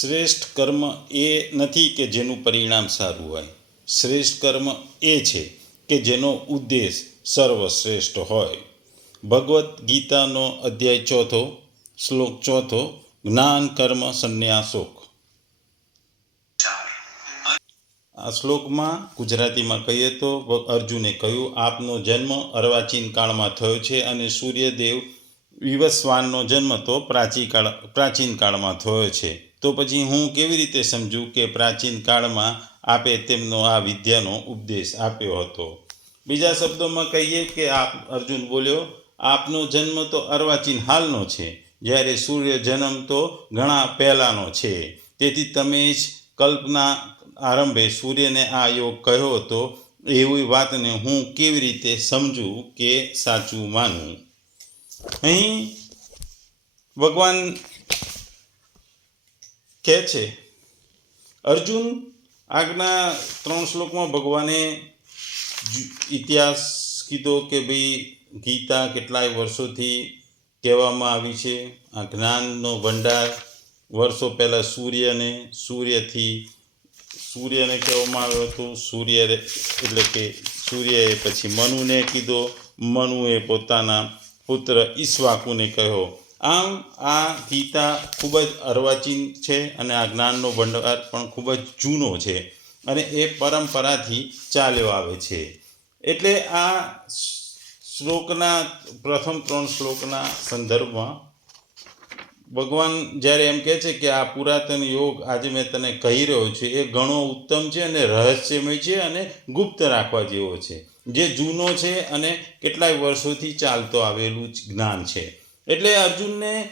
શ્રેષ્ઠ કર્મ એ નથી કે જેનું પરિણામ સારું હોય. શ્રેષ્ઠ કર્મ એ છે કે જેનો ઉદ્દેશ સર્વશ્રેષ્ઠ હોય. ભગવદ્ ગીતાનો અધ્યાય ચોથો શ્લોક ચોથો, જ્ઞાન, કર્મ સંન્યાસોક આ શ્લોકમાં ગુજરાતીમાં કહીએ તો અર્જુને કહ્યું, આપનો જન્મ અર્વાચીન કાળમાં થયો છે અને સૂર્યદેવ વિવસ્વાનનો જન્મ તો પ્રાચીન કાળ, પ્રાચીન કાળમાં થયો છે. તો પછી હું કેવી રીતે સમજું કે પ્રાચીન કાળમાં આપે તેમનો આ વિદ્યાનો ઉપદેશ આપ્યો હતો? બીજા શબ્દોમાં કહીએ કે આપ, અર્જુન બોલ્યો, આપનો જન્મ તો અર્વાચીન હાલનો છે, જ્યારે સૂર્ય જન્મ તો ઘણા પહેલાંનો છે. તેથી તમે જ કલ્પના આરંભે સૂર્યને આ યોગ કહ્યો હતો, એવી વાતને હું કેવી રીતે સમજું કે સાચું માનું? અહીં ભગવાન કહે છે, અર્જુન આગના ત્રણ શ્લોકમાં ભગવાને ઇતિહાસ કીધો કે ભાઈ ગીતા કેટલાય વર્ષોથી કહેવામાં આવી છે. આ જ્ઞાનનો ભંડાર વર્ષો પહેલાં સૂર્યને, સૂર્યથી સૂર્યને કહેવામાં આવ્યો હતો. સૂર્ય એટલે કે સૂર્યએ પછી મનુને કીધો. મનુએ પોતાના પુત્ર ઈશ્વાકુને કહ્યો આમ આ ગીતા ખૂબ જ અર્વાચીન છે અને આ જ્ઞાનનો ભંડાર પણ ખૂબ જ જૂનો છે અને એ પરંપરાથી ચાલ્યો આવે છે. એટલે આ શ્લોકના, પ્રથમ ત્રણ શ્લોકના સંદર્ભમાં ભગવાન જ્યારે એમ કહે છે કે આ પુરાતન યોગ આજે મેં તને કહી રહ્યો છું, એ ઘણો ઉત્તમ છે અને રહસ્યમય છે અને ગુપ્ત રાખવા જેવો છે. જે જૂનો છે અને કેટલાય વર્ષોથી ચાલતો આવેલું જ્ઞાન છે. એટલે અર્જુનને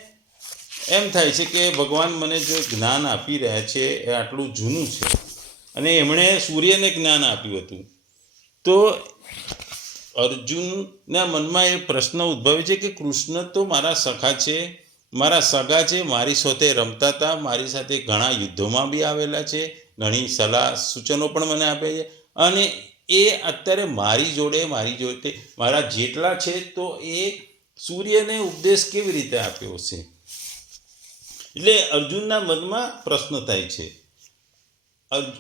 એમ થાય છે કે ભગવાન મને જો જ્ઞાન આપી રહ્યા છે એ આટલું જૂનું છે. અને એમણે સૂર્યને જ્ઞાન આપ્યું હતું. તો અર્જુનના મનમાં એ પ્રશ્ન ઉદ્ભવે છે કે કૃષ્ણ તો મારા સખા છે, મારા સગા છે, મારી સાથે રમતા હતા, મારી સાથે ઘણા યુદ્ધોમાં બી આવેલા છે, ઘણી સલાહ સૂચનો પણ મને આપે છે. અને એ અત્યારે મારી જોડે મારી જોડે, મારા જેટલા છે તો એ સૂર્યને ઉપદેશ કેવી રીતે આપ્યો છે? એટલે અર્જુનના મનમાં પ્રશ્ન થાય છે.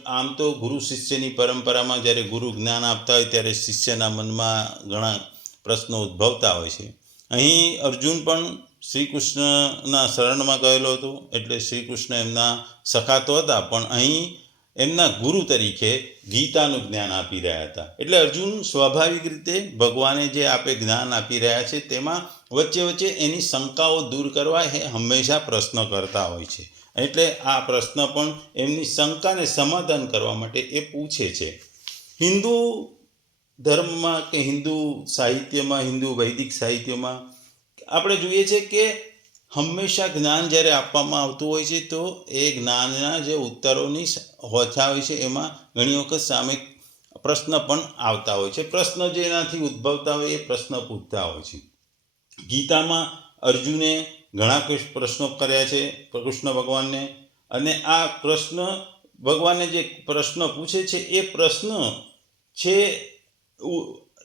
આમ તો ગુરુ શિષ્યની પરંપરામાં જ્યારે ગુરુ જ્ઞાન આપતા હોય ત્યારે શિષ્યના મનમાં ઘણા પ્રશ્નો ઉદ્ભવતા હોય છે. અહીં અર્જુન પણ શ્રી કૃષ્ણના શરણમાં ગયેલો હતો, એટલે શ્રી કૃષ્ણ એમના સખા તો હતા, પણ અહીં એમના ગુરુ તરીકે ગીતાનું જ્ઞાન આપી રહ્યા હતા. એટલે અર્જુન સ્વાભાવિક રીતે ભગવાને જે આપે જ્ઞાન આપી રહ્યા છે, તેમાં વચ્ચે વચ્ચે એની શંકાઓ દૂર કરવા એ હંમેશા પ્રશ્ન કરતા હોય છે. એટલે આ પ્રશ્ન પણ એમની શંકાને સમાધાન કરવા માટે એ પૂછે છે. હિન્દુ ધર્મમાં કે હિન્દુ સાહિત્યમાં, હિન્દુ વૈદિક સાહિત્યમાં આપણે જોઈએ છે કે હંમેશા જ્ઞાન જ્યારે આપવામાં આવતું હોય છે, તો એ જ્ઞાનના જે ઉત્તરોની હોથા હોય છે, એમાં ઘણી વખત સામે પ્રશ્ન પણ આવતા હોય છે. પ્રશ્ન જેનાથી ઉદ્ભવતા હોય, એ પ્રશ્ન પૂછતા હોય છે. ગીતામાં અર્જુને ઘણા પ્રશ્નો કર્યા છે કૃષ્ણ ભગવાનને. અને આ પ્રશ્ન ભગવાને જે પ્રશ્ન પૂછે છે, એ પ્રશ્ન છે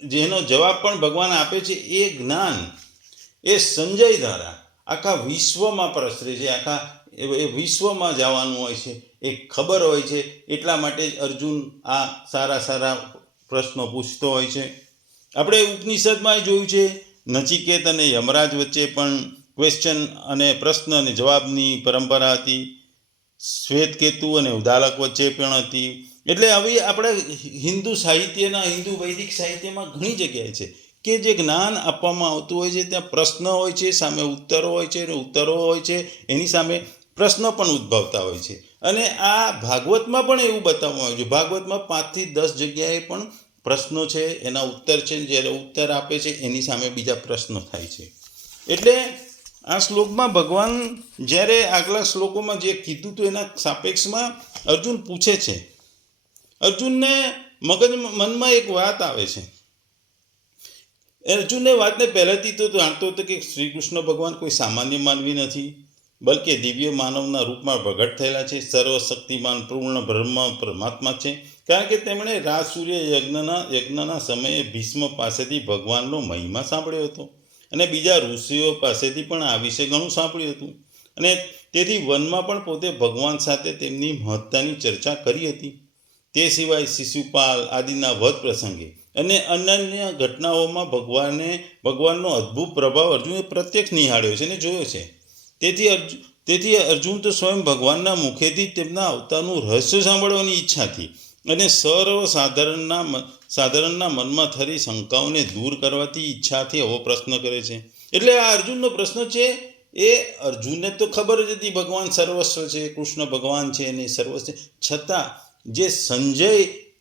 જેનો જવાબ પણ ભગવાન આપે છે, એ જ્ઞાન, એ સંજય દ્વારા આખા વિશ્વમાં પ્રસરે છે, આખા એ વિશ્વમાં જવાનું હોય છે. એ ખબર હોય છે, એટલા માટે જ અર્જુન આ સારા સારા પ્રશ્નો પૂછતો હોય છે. આપણે ઉપનિષદમાં જોયું છે, નચિકેત અને યમરાજ વચ્ચે પણ ક્વેશ્ચન અને પ્રશ્ન અને જવાબની પરંપરા હતી. શ્વેતકેતુ અને ઉદાલક વચ્ચે પણ હતી. એટલે હવે આપણે હિન્દુ સાહિત્યના, હિન્દુ વૈદિક સાહિત્યમાં ઘણી જગ્યાએ છે. કે જે જ્ઞાન આપવામાં આવતું હોય છે, ત્યાં પ્રશ્ન હોય છે, સામે ઉત્તરો હોય છે અને ઉત્તરો હોય છે, એની સામે પ્રશ્ન પણ ઉદ્ભવતા હોય છે. અને આ ભાગવતમાં પણ એવું બતાવવામાં આવ્યું છે. ભાગવતમાં પાંચથી દસ જગ્યાએ પણ પ્રશ્નો છે, એના ઉત્તર છે, જ્યારે ઉત્તર આપે છે, એની સામે બીજા પ્રશ્નો થાય છે. એટલે આ શ્લોકમાં ભગવાન જ્યારે આગલા શ્લોકોમાં જે કીધું હતું એના સાપેક્ષમાં અર્જુન પૂછે છે. અર્જુનને મગજ, મનમાં એક વાત આવે છે. અર્જુનને વાતને પહેલેથી તો જાણતો હતો કે શ્રી કૃષ્ણ ભગવાન કોઈ સામાન્ય માનવી નથી, બલકે દિવ્ય માનવના રૂપમાં પ્રગટ થયેલા છે, સર્વશક્તિમાન, પૂર્ણ બ્રહ્મ, પરમાત્મા છે. કારણ કે તેમણે રાજ, સૂર્ય, યજ્ઞના યજ્ઞના સમયે ભીષ્મ પાસેથી ભગવાનનો મહિમા સાંભળ્યો હતો. અને બીજા ઋષિઓ પાસેથી પણ આ વિશે ઘણું સાંભળ્યું હતું. અને તેથી વનમાં પણ પોતે ભગવાન સાથે તેમની મહત્તાની ચર્ચા કરી હતી. તે સિવાય શિશુપાલ આદિના વધ પ્રસંગે અને અનન્ય ઘટનાઓમાં ભગવાને, ભગવાનનો અદ્ભુત પ્રભાવ અર્જુને પ્રત્યક્ષ નિહાળ્યો છે અને જોયો છે. તેથી અર્જુન તેથી અર્જુન તો સ્વયં ભગવાનના મુખેથી તેમના અવતારનું રહસ્ય સાંભળવાની ઈચ્છાથી અને સર્વ સાધારણના સાધારણના મનમાં થતી શંકાઓને દૂર કરવાથી ઈચ્છાથી આવો પ્રશ્ન કરે છે. એટલે આ અર્જુનનો પ્રશ્ન છે, એ અર્જુનને તો ખબર જ હતી ભગવાન સર્વસ્વ છે, કૃષ્ણ ભગવાન છે અને સર્વસ્વ છે. છતાં જે સંજય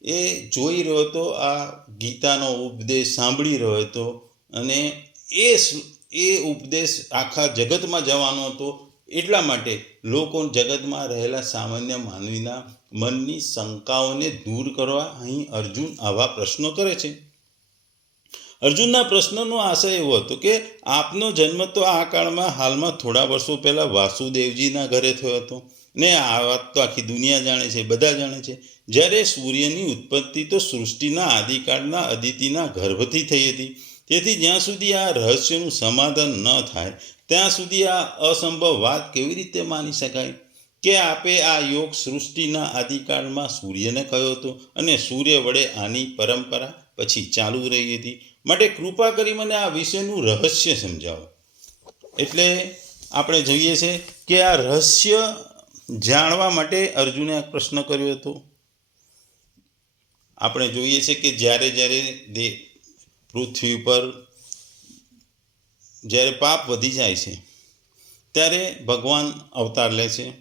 એ જોઈ રહ્યો હતો, આ ગીતાનો ઉપદેશ સાંભળી રહ્યો હતો અને એ એ ઉપદેશ આખા જગતમાં જવાનો હતો. એટલા માટે લોકો જગતમાં રહેલા સામાન્ય માનવીના મનની શંકાઓને દૂર કરવા અહીં અર્જુન આવા પ્રશ્નો કરે છે. અર્જુનના પ્રશ્નનો આશય એવો હતો કે આપનો જન્મ તો આ કાળમાં હાલમાં થોડા વર્ષો પહેલાં વાસુદેવજીના ઘરે થયો હતો. ને આ વાત તો આખી દુનિયા જાણે છે, બધા જાણે છે. જ્યારે સૂર્યની ઉત્પત્તિ તો સૃષ્ટિના આદિકાળના અદિતિના ગર્ભથી થઈ હતી. તેથી જ્યાં સુધી આ રહસ્યનું સમાધાન ન થાય, ત્યાં સુધી આ અસંભવ વાત કેવી રીતે માની શકાય? કે આપે આ યોગ સૃષ્ટિના આદિકાળમાં સૂર્યને કહ્યો હતો અને સૂર્ય વડે આની પરંપરા પછી ચાલુ રહી હતી? માટે કૃપા કરી મને આ વિષયનું રહસ્ય સમજાવો. એટલે આપણે જોઈએ છે કે આ રહસ્ય જાણવા માટે અર્જુને આ પ્રશ્ન કર્યો હતો. આપણે જોઈએ છે કે જ્યારે જ્યારે દે પૃથ્વી પર જ્યારે પાપ વધી જાય છે, ત્યારે ભગવાન અવતાર લે છે.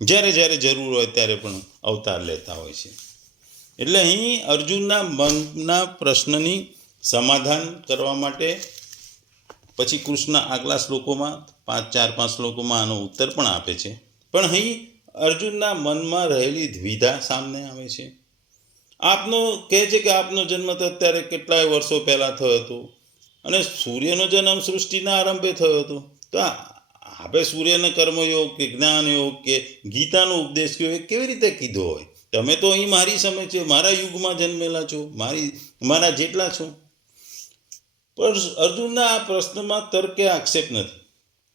જ્યારે જ્યારે જરૂર હોય ત્યારે પણ અવતાર લેતા હોય છે. એટલે અહીં અર્જુનના મનના પ્રશ્નની સમાધાન કરવા માટે પછી કૃષ્ણ આગલા શ્લોકોમાં પાંચ, ચાર, પાંચ શ્લોકોમાં આનો ઉત્તર પણ આપે છે. પણ અહીં અર્જુનના મનમાં રહેલી દ્વિધા સામને આવે છે. આપનો કહે છે કે આપનો જન્મ તો અત્યારે કેટલાય વર્ષો પહેલાં થયો હતો. અને સૂર્યનો જન્મ સૃષ્ટિના આરંભે થયો હતો. તો આ, આપે સૂર્યને કર્મયોગ કે જ્ઞાન યોગ કે ગીતાનો ઉપદેશ કયો એ કેવી રીતે કીધો હોય? તમે તો અહીં મારી સમય છે, મારા યુગમાં જન્મેલા છો, મારી, મારા જેટલા છો. પણ અર્જુનના આ પ્રશ્નમાં તર્કે આક્ષેપ નથી.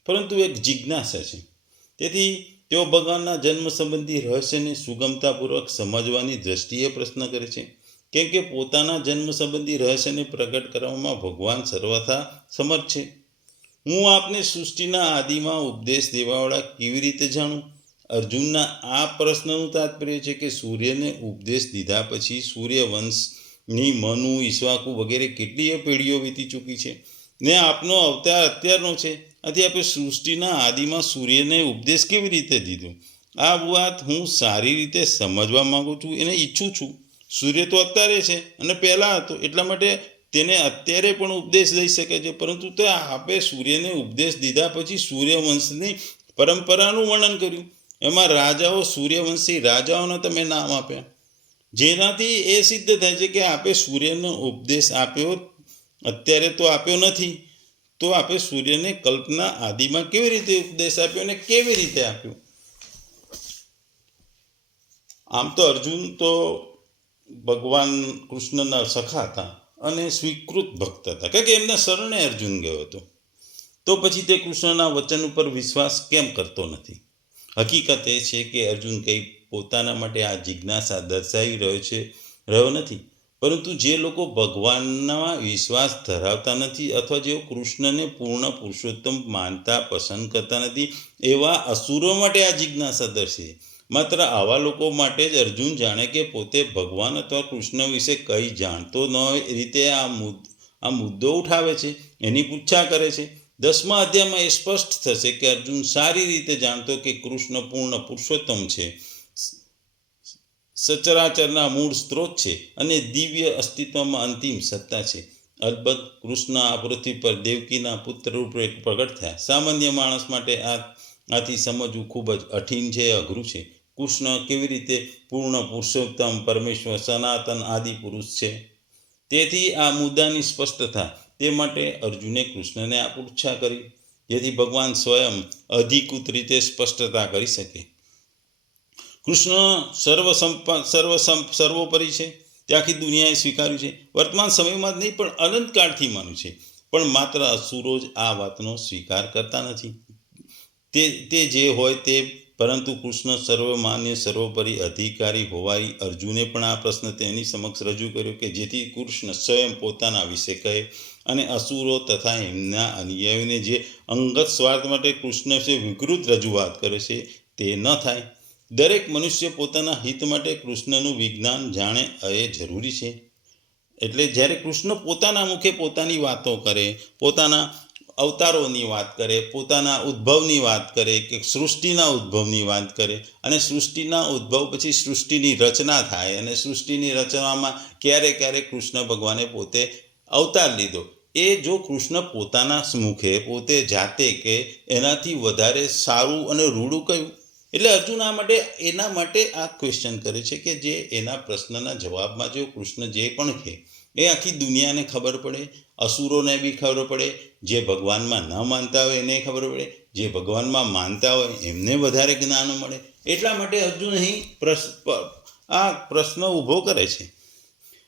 પરંતુ એક જિજ્ઞાસા છે. તેથી તેઓ ભગવાનના જન્મ સંબંધી રહસ્યને સુગમતાપૂર્વક સમજવાની દ્રષ્ટિએ પ્રશ્ન કરે છે. કેમ કે પોતાના જન્મ સંબંધી રહસ્યને પ્રગટ કરવામાં ભગવાન સર્વથા સમર્થ છે. હું આપને સૃષ્ટિના આદિમાં ઉપદેશ દેવાવાળા કેવી રીતે જાણું? અર્જુનના આ પ્રશ્નનું તાત્પર્ય છે કે સૂર્યને ઉપદેશ દીધા પછી સૂર્યવંશની મનુ, ઈશ્વાકુ વગેરે કેટલીય પેઢીઓ વીતી ચૂકી છે ને આપનો અવતાર અત્યારનો છે. આથી આપણે સૃષ્ટિના આદિમાં સૂર્યને ઉપદેશ કેવી રીતે દીધો? આ વાત હું સારી રીતે સમજવા માગું છું, એને ઈચ્છું છું. સૂર્ય તો અત્યારે છે અને પહેલાં હતો, એટલા માટે તેને અત્યારે પણ ઉપદેશ લઈ શકે છે. પરંતુ તે આપે સૂર્યને ઉપદેશ દીધા પછી સૂર્યવંશની પરંપરાનું વર્ણન કર્યું. એમાં રાજાઓ સૂર્યવંશી રાજાઓના તમે નામ આપ્યા. જેનાથી એ સિદ્ધ થાય છે કે આપે સૂર્યનો ઉપદેશ આપ્યો. અત્યારે તો આપ્યો નથી. તો આપે સૂર્યને કલ્પના આદિમાં કેવી રીતે ઉપદેશ આપ્યો અને કેવી રીતે આપ્યો? આમ તો અર્જુન તો ભગવાન કૃષ્ણના સખા હતા અને સ્વીકૃત ભક્ત હતા. કારણ કે એમના શરણે અર્જુન ગયો હતો. તો પછી તે કૃષ્ણના વચન ઉપર વિશ્વાસ કેમ કરતો નથી? હકીકત એ છે કે અર્જુન કંઈ પોતાના માટે આ જિજ્ઞાસા દર્શાવી રહ્યો છે, રહ્યો નથી. પરંતુ જે લોકો ભગવાનના વિશ્વાસ ધરાવતા નથી અથવા જેઓ કૃષ્ણને પૂર્ણ પુરુષોત્તમ માનતા પસંદ કરતા નથી, એવા અસુરો માટે આ જિજ્ઞાસા દર્શી. માત્ર આવા લોકો માટે જ અર્જુન જાણે કે પોતે ભગવાન અથવા કૃષ્ણ વિશે કંઈ જાણતો ન હોય રીતે આ મુદ્દ, આ મુદ્દો ઉઠાવે છે, એની પૂછા કરે છે. દસમા અધ્યાયમાં એ સ્પષ્ટ થશે કે અર્જુન સારી રીતે જાણતો કે કૃષ્ણ પૂર્ણ પુરુષોત્તમ છે. સચરાચરના મૂળ સ્ત્રોત છે અને દિવ્ય અસ્તિત્વમાં અંતિમ સત્તા છે. અલબત્ત કૃષ્ણ આ પૃથ્વી પર દેવકીના પુત્ર રૂપે પ્રગટ થયા. સામાન્ય માણસ માટે આ આથી સમજવું ખૂબ જ કઠિન છે, અઘરું છે. કૃષ્ણ કેવી રીતે પૂર્ણ પુરુષોત્તમ, પરમેશ્વર, સનાતન આદિ પુરુષ છે? તેથી આ મુદ્દાની સ્પષ્ટતા. તે માટે અર્જુને કૃષ્ણને આ પૃચ્છા કરી, જેથી ભગવાન સ્વયં અધિકૃત રીતે સ્પષ્ટતા કરી શકે. કૃષ્ણ સર્વ સર્વ સર્વોપરી છે. તે આખી દુનિયાએ સ્વીકાર્યું છે. વર્તમાન સમયમાં જ નહીં, પણ અનંતકાળથી માન્યું છે. પણ માત્ર અસુરો જ આ વાતનો સ્વીકાર કરતા નથી. તે તે જે હોય તે, પરંતુ કૃષ્ણ સર્વમાન્ય, સર્વોપરી અધિકારી હોવાથી અર્જુને પણ આ પ્રશ્ન તેની સમક્ષ રજૂ કર્યો કે જેથી કૃષ્ણ સ્વયં પોતાના વિશે કહે અને અસુરો તથા એમના અનુયાયીઓને જે અંગત સ્વાર્થ માટે કૃષ્ણ વિશે વિકૃત રજૂઆત કરે છે તે ન થાય. દરેક મનુષ્ય પોતાના હિત માટે કૃષ્ણનું વિજ્ઞાન જાણે એ જરૂરી છે. એટલે જ્યારે કૃષ્ણ પોતાના મુખે પોતાની વાતો કરે, પોતાના અવતારોની વાત કરે, પોતાના ઉદ્ભવની વાત કરે કે સૃષ્ટિના ઉદ્ભવની વાત કરે અને સૃષ્ટિના ઉદ્ભવ પછી સૃષ્ટિની રચના થાય અને સૃષ્ટિની રચનામાં ક્યારે ક્યારે કૃષ્ણ ભગવાને પોતે અવતાર લીધો. એ જો કૃષ્ણ પોતાના મુખે પોતે જાતે કે એનાથી વધારે સારું અને રૂડું કયું? એટલે અર્જુન આ માટે, એના માટે આ ક્વેશ્ચન કરે છે કે જે એના પ્રશ્નના જવાબમાં જો કૃષ્ણ જે પણ કહે, એ આખી દુનિયાને ખબર પડે, અસુરોને બી ખબર પડે, જે ભગવાનમાં ન માનતા હોય એને ખબર પડે, જે ભગવાનમાં માનતા હોય એમને વધારે જ્ઞાન મળે. એટલા માટે અર્જુન અહીં પ્રશ્ન આ પ્રશ્ન ઊભો કરે છે.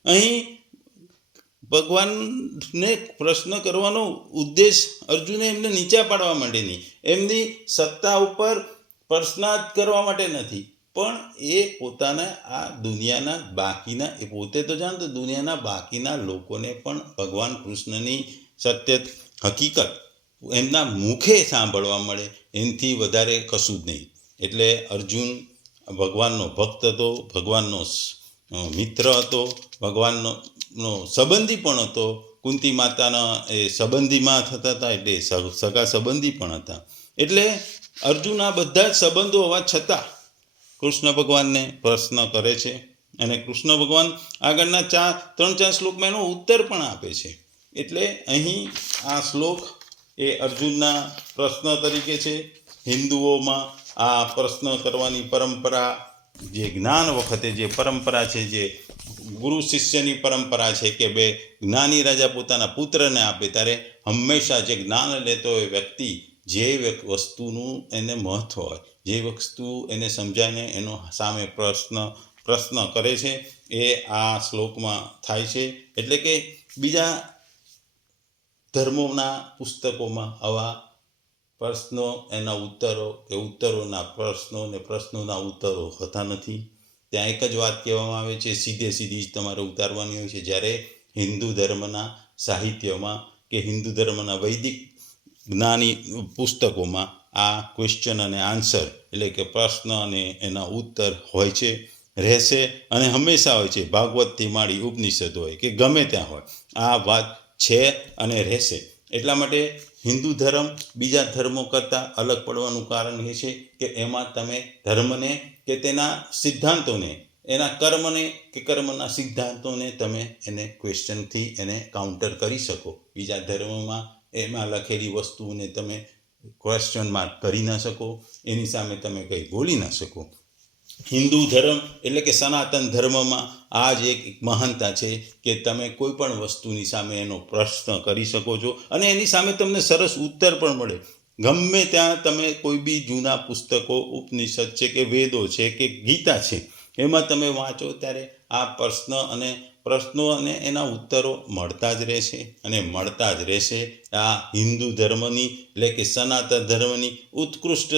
અહીં ભગવાનને પ્રશ્ન કરવાનો ઉદ્દેશ અર્જુને એમને નીચા પાડવા માટે નહીં. એમની સત્તા ઉપર પ્રશ્નાર્થ કરવા માટે નથી. પણ એ પોતાના, આ દુનિયાના બાકીના, એ પોતે તો જાણતો દુનિયાના બાકીના લોકોને પણ ભગવાન કૃષ્ણની સત્ય હકીકત એમના મુખે સાંભળવા મળે, એનાથી વધારે કશું જ નહીં. એટલે અર્જુન ભગવાનનો ભક્ત હતો, ભગવાનનો મિત્ર હતો, ભગવાનનો સંબંધી પણ હતો. કુંતી માતાના એ સંબંધીમાં થતા હતા, એટલે સગા સંબંધી પણ હતા. એટલે અર્જુન આ બધા જ સંબંધો હોવા છતાં કૃષ્ણ ભગવાનને પ્રશ્ન કરે છે અને કૃષ્ણ ભગવાન આગળના ચાર, ત્રણ, ચાર શ્લોકમાં એનો ઉત્તર પણ આપે છે. એટલે અહીં આ શ્લોક એ અર્જુનના પ્રશ્ન તરીકે છે. હિન્દુઓમાં આ પ્રશ્ન કરવાની પરંપરા, જે જ્ઞાન વખતે જે પરંપરા છે, જે ગુરુ શિષ્યની પરંપરા છે કે બે જ્ઞાની રાજા પોતાના પુત્રને આપે, ત્યારે હંમેશા જે જ્ઞાન લેતો હોય વ્યક્તિ જે વસ્તુનું એને મહત્વ હોય, જે વસ્તુ એને સમજાઈને એનો સામે પ્રશ્ન પ્રશ્ન કરે છે, એ આ શ્લોકમાં થાય છે. એટલે કે બીજા ધર્મોના પુસ્તકોમાં આવા પ્રશ્નો, એના ઉત્તરો કે ઉત્તરોના પ્રશ્નો ને પ્રશ્નોના ઉત્તરો હોતા નથી. ત્યાં એક જ વાત કહેવામાં આવે છે, સીધે સીધી જ તમારે ઉતારવાની હોય છે. જ્યારે હિન્દુ ધર્મના સાહિત્યમાં કે હિન્દુ ધર્મના વૈદિક જ્ઞાની પુસ્તકોમાં આ ક્વેશ્ચન અને આન્સર એટલે કે પ્રશ્ન અને એના ઉત્તર હોય છે, રહેશે અને હંમેશા હોય છે. ભાગવતથી માંડી ઉપનિષદ હોય કે ગમે ત્યાં હોય, આ વાત છે અને રહેશે. એટલા માટે હિન્દુ ધર્મ બીજા ધર્મો કરતાં અલગ પડવાનું કારણ એ છે કે એમાં તમે ધર્મને કે તેના સિદ્ધાંતોને, એના કર્મને કે કર્મના સિદ્ધાંતોને તમે એને ક્વેશ્ચનથી એને કાઉન્ટર કરી શકો. બીજા ધર્મમાં એમાં લખેલી વસ્તુઓને તમે ક્વેશ્ચન માર્ક કરી ન શકો, એની સામે તમે કંઈ બોલી ન શકો. હિન્દુ ધર્મ એટલે કે સનાતન ધર્મમાં આ જ એક મહાનતા છે કે તમે કોઈ પણ વસ્તુની સામે એનો પ્રશ્ન કરી શકો છો અને એની સામે તમને સરસ ઉત્તર પણ મળે. ગમે ત્યાં તમે કોઈ બી જૂના પુસ્તકો, ઉપનિષદ છે કે વેદો છે કે ગીતા છે, એમાં તમે વાંચો ત્યારે આ પ્રશ્ન અને પ્રશ્નો અને એના ઉત્તરો મળતા જ રહેશે અને મળતા જ રહેશે. આ હિન્દુ ધર્મની એટલે કે સનાતન ધર્મની ઉત્કૃષ્ટ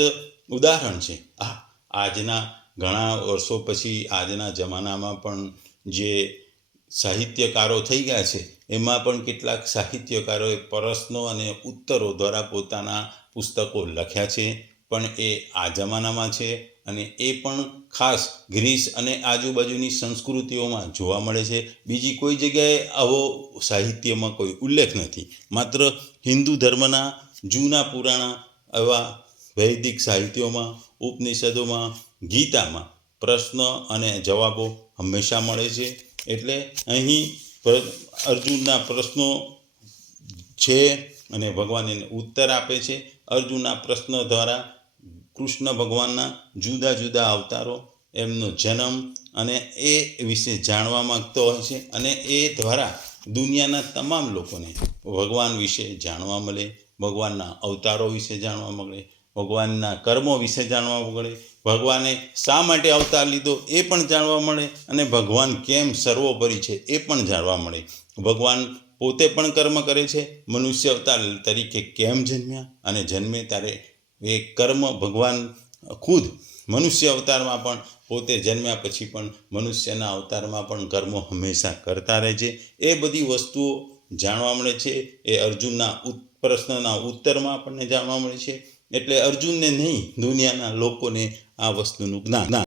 ઉદાહરણ છે. આ આજના ઘણા વર્ષો પછી, આજના જમાનામાં પણ જે સાહિત્યકારો થઈ ગયા છે, એમાં પણ કેટલાક સાહિત્યકારોએ પ્રશ્નો અને ઉત્તરો દ્વારા પોતાના પુસ્તકો લખ્યા છે. પણ એ આ જમાનામાં છે. અને એ પણ ખાસ ગ્રીસ અને આજુબાજુની સંસ્કૃતિઓમાં જોવા મળે છે. બીજી કોઈ જગ્યાએ આવો સાહિત્યમાં કોઈ ઉલ્લેખ નથી. માત્ર હિન્દુ ધર્મના જૂના પુરાણા એવા વૈદિક સાહિત્યોમાં, ઉપનિષદોમાં, ગીતામાં પ્રશ્ન અને જવાબો હંમેશા મળે છે. એટલે અહીં અર્જુનના પ્રશ્નો છે અને ભગવાન એને ઉત્તર આપે છે. અર્જુનના પ્રશ્ન દ્વારા કૃષ્ણ ભગવાનના જુદા જુદા અવતારો, એમનો જન્મ અને એ વિશે જાણવા માગતો હોય છે અને એ દ્વારા દુનિયાના તમામ લોકોને ભગવાન વિશે જાણવા મળે, ભગવાનના અવતારો વિશે જાણવા મળે, ભગવાનના કર્મો વિશે જાણવા મળે, ભગવાને શા માટે અવતાર લીધો એ પણ જાણવા મળે અને ભગવાન કેમ સર્વોપરી છે એ પણ જાણવા મળે. ભગવાન પોતે પણ કર્મ કરે છે, મનુષ્ય અવતાર તરીકે કેમ જન્મ્યા અને જન્મે ત્યારે એ કર્મ ભગવાન ખુદ મનુષ્ય અવતારમાં પણ પોતે જન્મ્યા પછી પણ મનુષ્યના અવતારમાં પણ કર્મો હંમેશા કરતા રહે છે. એ બધી વસ્તુઓ જાણવા મળે છે. એ અર્જુનના પ્રશ્નના ઉત્તરમાં આપણને જાણવા મળે છે. એટલે અર્જુનને નહીં, દુનિયાના લોકોને આ વસ્તુનું જ્ઞાન